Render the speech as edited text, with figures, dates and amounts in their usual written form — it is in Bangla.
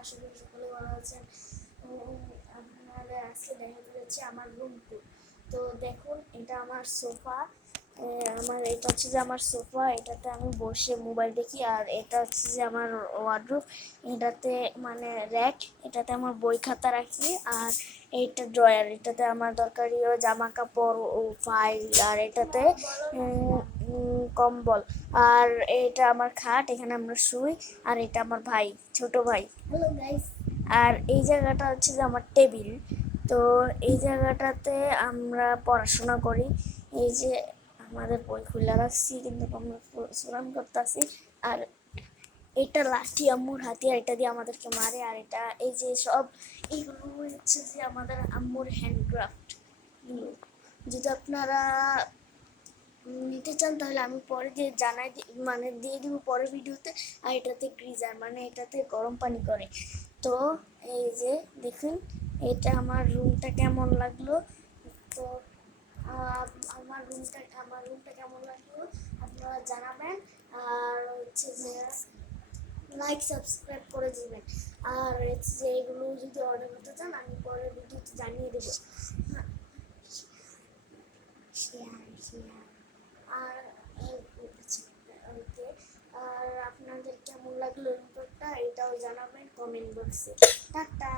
আশা করি সকলে ভালো আছেন। আপনাদের আজকে দেখা করেছি আমার রুম ট্যুর। তো দেখুন, এটা আমার সোফা। এটা হচ্ছে যে আমার সোফা, এটাতে আমি বসে মোবাইল দেখি। আর এটা হচ্ছে যে আমার ওয়ার্ডরোব, এটাতে মানে র্যাক, এটাতে আমার বই খাতা রাখি। আর এইটা ড্রয়ার, এটাতে আমার দরকারি জামা কাপড় ও ফাইল। আর এটাতে কম্বল। আর এটা আমার খাট, এখানে আমরা শুই। আর এটা আমার ভাই, ছোট ভাই। Hello guys. আর এই জায়গাটা হচ্ছে যে আমার টেবিল। তো এই জায়গাটাতে আমরা পড়াশোনা করি। এই যে আমাদের বই খুলে রাখছি, কিন্তু আমরা পড়াশোনা করতেছি। আর এটা লাঠি আম্মুর হাতিয়ার, এটা দিয়ে আমাদেরকে মারে। আর এটা এই যে সব এইগুলো হচ্ছে যে আমাদের আম্মুর হ্যান্ডক্রাফট। যদি আপনারা নিতে চান তাহলে আমি পরে দিয়ে মানে দিয়ে দিব পরের ভিডিওতে। আর এটাতে গ্রিজার, মানে এটাতে গরম পানি করে। তো এই যে দেখুন, এটা আমার রুমটা কেমন লাগলো। তো আমার রুমটা কেমন লাগলো আপনারা জানাবেন। আর হচ্ছে যে লাইক সাবস্ক্রাইব করে দিবেন। আর হচ্ছে যে এগুলো যদি অর্ডার করতে চান আমি পরের ভিডিওতে জানিয়ে দেবো। আর ওকে। আর আপনাদের কেমন লাগলো রিপোর্টটা এটাও জানাবেন কমেন্ট বক্সে। টাটা।